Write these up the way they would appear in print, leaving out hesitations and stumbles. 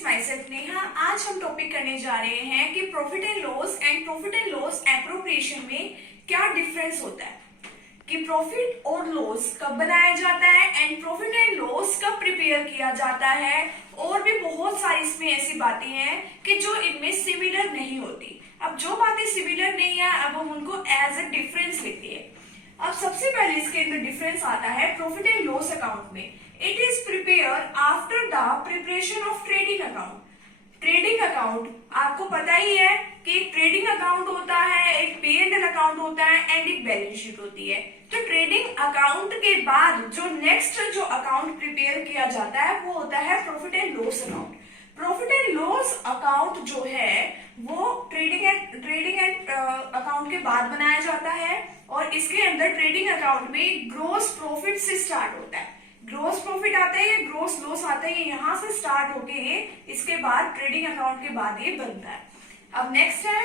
Friends, my self Neha. आज हम topic करने जा रहे हैं कि प्रॉफिट एंड लॉस एप्रोप्रिएशन में क्या डिफरेंस होता है, कि प्रॉफिट और लॉस कब बनाया जाता है एंड प्रॉफिट एंड लॉस कब प्रिपेयर किया जाता है। और भी बहुत सारी इसमें ऐसी बातें हैं कि जो इनमें सिमिलर नहीं होती। अब जो बातें सिमिलर नहीं है, अब हम उनको एज ए डिफरेंस लेते हैं। अब सबसे पहले इसके अंदर डिफरेंस आता है प्रॉफिट एंड लॉस अकाउंट में। It is prepare after the preparation of trading account. Trading account आपको पता ही है कि एक ट्रेडिंग अकाउंट होता है, एक P&L अकाउंट होता है एंड एक बैलेंस शीट होती है। तो ट्रेडिंग अकाउंट के बाद जो नेक्स्ट जो अकाउंट प्रिपेयर किया जाता है वो होता है profit and loss account. Profit and loss account जो है वो ट्रेडिंग एंड अकाउंट के बाद बनाया जाता है और इसके अंदर ट्रेडिंग अकाउंट में ग्रोस प्रॉफिट से स्टार्ट होता है। ग्रोस प्रॉफिट आता है, ये ग्रोस लॉस आता है, यहाँ से स्टार्ट होके इसके बाद ट्रेडिंग अकाउंट के बाद ये बनता है। अब नेक्स्ट है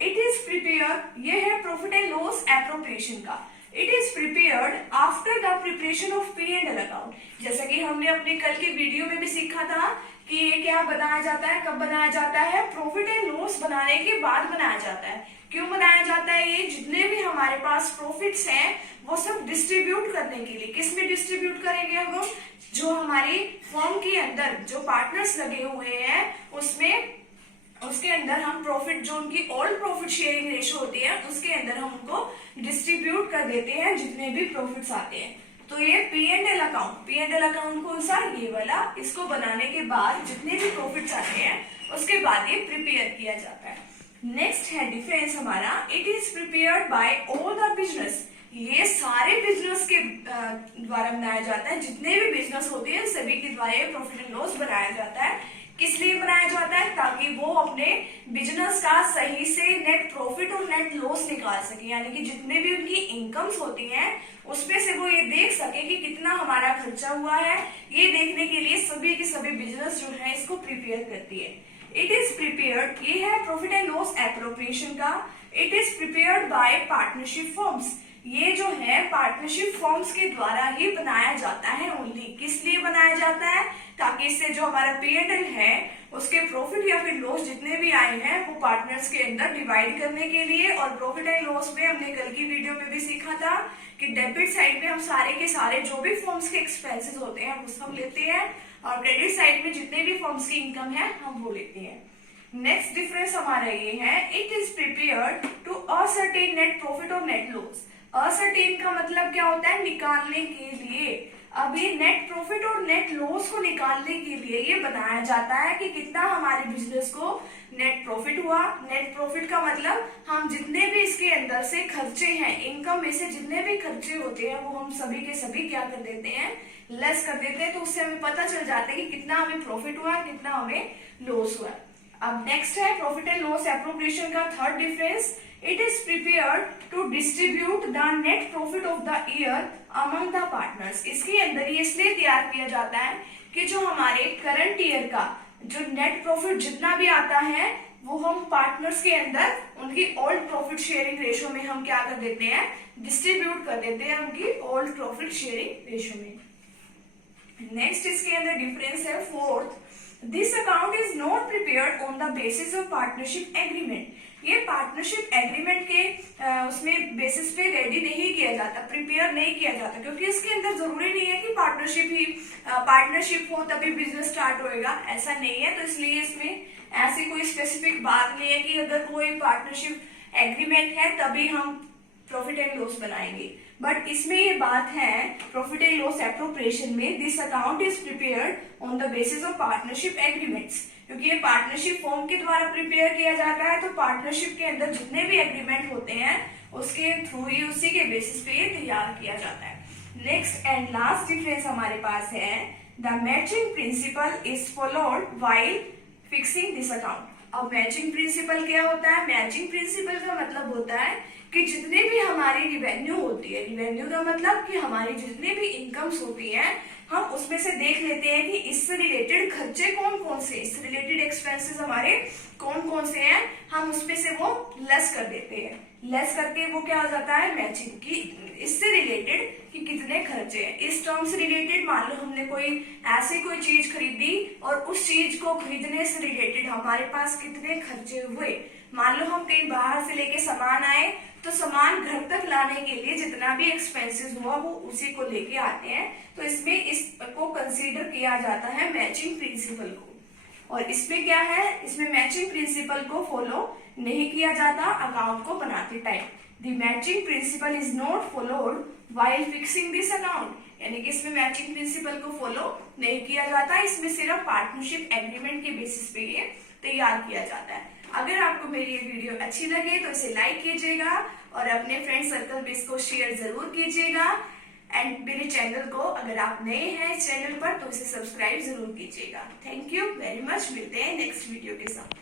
इट इज प्रिपेयर, ये है प्रॉफिट एंड लॉस एप्रोप्रिएशन का। It is prepared after the preparation of P&L account. जैसा कि हमने अपने कल के वीडियो में भी सीखा था कि ये क्या बनाया जाता है, कब बनाया जाता है, प्रॉफिट एंड लॉस बनाने के बाद बनाया जाता है। क्यों बनाया जाता है? ये जितने भी हमारे पास प्रॉफिट्स हैं वो सब डिस्ट्रीब्यूट करने के लिए। किस में डिस्ट्रीब्यूट करेंगे हम? जो हमारी फर्म के अंदर जो पार्टनर्स लगे हुए हैं उसमें, उसके अंदर हम प्रॉफिट, जो उनकी ऑल प्रॉफिट शेयरिंग रेशो होती है उसके अंदर हम उनको डिस्ट्रीब्यूट कर देते हैं जितने भी प्रॉफिट्स आते हैं। तो ये P&L अकाउंट कौन सा? ये वाला। इसको बनाने के बाद जितने भी प्रॉफिट्स आते हैं उसके बाद ये प्रिपेयर किया जाता है। नेक्स्ट है डिफरेंस हमारा, it is prepared by all the business. ये सारे बिजनेस के द्वारा बनाया जाता है, जितने भी बिजनेस होते हैं सभी के द्वारा प्रॉफिट एंड लॉस बनाया जाता है। किस लिए बनाया जाता है? ताकि वो अपने बिजनेस का सही से नेट प्रॉफिट और नेट लॉस निकाल सके, यानी कि जितने भी उनकी इनकम्स होती हैं उसमें से वो ये देख सके कि कितना हमारा खर्चा हुआ है। ये देखने के लिए सभी के सभी बिजनेस जो है इसको प्रिपेयर करती है। इट इज प्रिपेयर्ड, ये है प्रॉफिट एंड लॉस एप्रोप्रिएशन का। It is prepared by partnership firms. ये जो है पार्टनरशिप फर्म्स के द्वारा ही बनाया जाता है ओनली। किस लिए बनाया जाता है? ताकि इससे जो हमारा P&L है उसके प्रॉफिट या फिर लॉस जितने भी आए हैं वो पार्टनर्स के अंदर डिवाइड करने के लिए। और प्रॉफिट एंड लॉस में हमने कल की वीडियो में भी सीखा था कि डेबिट साइड में हम सारे के सारे जो भी फर्म्स के एक्सपेंसेस होते हैं वो सब लेते हैं और क्रेडिट साइड में जितने भी फर्म्स की इनकम है हम वो लेते हैं। नेक्स्ट डिफरेंस हमारा ये है, it is prepared to ascertain net profit और नेट लॉस। असर्टेन का मतलब क्या होता है? निकालने के लिए। अब ये नेट प्रॉफिट और नेट लॉस को निकालने के लिए ये बनाया जाता है कि कितना हमारे बिजनेस को नेट प्रॉफिट हुआ। नेट प्रॉफिट का मतलब हम जितने भी इसके अंदर से खर्चे हैं, इनकम में से जितने भी खर्चे होते हैं वो हम सभी के सभी क्या कर देते हैं? लेस कर देते हैं। तो उससे हमें पता चल जाता है कि कितना हमें प्रॉफिट हुआ, कितना हमें लॉस हुआ। अब नेक्स्ट है प्रॉफिट एंड लॉस एप्रोप्रिएशन का third difference, it is prepared to distribute the net profit of the year among the partners. इसके अंदर ये इसलिए तैयार किया जाता है कि जो हमारे करंट ईयर का जो नेट प्रॉफिट जितना भी आता है वो हम पार्टनर्स के अंदर उनकी ओल्ड प्रॉफिट शेयरिंग रेशो में हम क्या कर देते हैं? डिस्ट्रीब्यूट कर देते हैं उनकी ओल्ड प्रॉफिट शेयरिंग रेशो में। नेक्स्ट इसके अंदर डिफरेंस है fourth, this account is not prepared on the basis of partnership agreement. ये पार्टनरशिप एग्रीमेंट के उसमें बेसिस पे रेडी नहीं किया जाता, प्रिपेयर नहीं किया जाता, क्योंकि इसके अंदर जरूरी नहीं है कि पार्टनरशिप हो तभी बिजनेस स्टार्ट होएगा, ऐसा नहीं है। तो इसलिए इसमें ऐसी कोई स्पेसिफिक बात नहीं है कि अगर कोई पार्टनरशिप एग्रीमेंट है तभी हम प्रॉफिट एंड लॉस बनाएंगे। बट इसमें ये बात है प्रॉफिट एंड लॉस एप्रोप्रिएशन में, this account is prepared on the basis of partnership agreements. क्योंकि ये पार्टनरशिप फर्म के द्वारा प्रिपेयर किया जाता है तो पार्टनरशिप के अंदर जितने भी एग्रीमेंट होते हैं उसके थ्रू ही, उसी के बेसिस पे ये तैयार किया जाता है। नेक्स्ट एंड लास्ट डिफरेंस हमारे पास है, the matching principal is followed while fixing this account. अब मैचिंग प्रिंसिपल क्या होता है? मैचिंग प्रिंसिपल का मतलब होता है कि जितने भी हमारी रिवेन्यू होती है, रिवेन्यू का मतलब कि हमारी जितनी भी इनकम्स होती हैं हम उसमें से देख लेते हैं कि इससे रिलेटेड खर्चे कौन कौन से, इससे रिलेटेड एक्सपेंसेस हमारे कौन कौन से हैं, हम उसमें से वो लेस कर देते हैं। लेस करके वो क्या हो जाता है? मैचिंग की इससे रिलेटेड कि कितने खर्चे हैं। इस टर्म से रिलेटेड मान लो हमने कोई ऐसी कोई चीज खरीदी और उस उस चीज को खरीदने से रिलेटेड हमारे पास कितने खर्चे हुए। मान लो हम कहीं बाहर से लेके सामान आए, तो सामान घर तक लाने के लिए जितना भी एक्सपेंसेस हुआ वो उसी को लेके आते हैं। तो इसमें इसको कंसीडर किया जाता है मैचिंग प्रिंसिपल को। और इसमें क्या है, इसमें मैचिंग प्रिंसिपल को फॉलो नहीं किया जाता अकाउंट को बनाते time. The matching principal is not followed while fixing this account, यानी कि इसमें मैचिंग प्रिंसिपल को फॉलो नहीं किया जाता। इसमें सिर्फ पार्टनरशिप एग्रीमेंट के बेसिस पे ये तैयार किया जाता है। अगर आपको मेरी ये वीडियो अच्छी लगे तो इसे लाइक कीजिएगा और अपने फ्रेंड सर्कल में इसको शेयर जरूर कीजिएगा। एंड मेरे चैनल को, अगर आप नए हैं इस चैनल पर, तो इसे सब्सक्राइब जरूर कीजिएगा। Thank you very much. मिलते हैं नेक्स्ट वीडियो के साथ।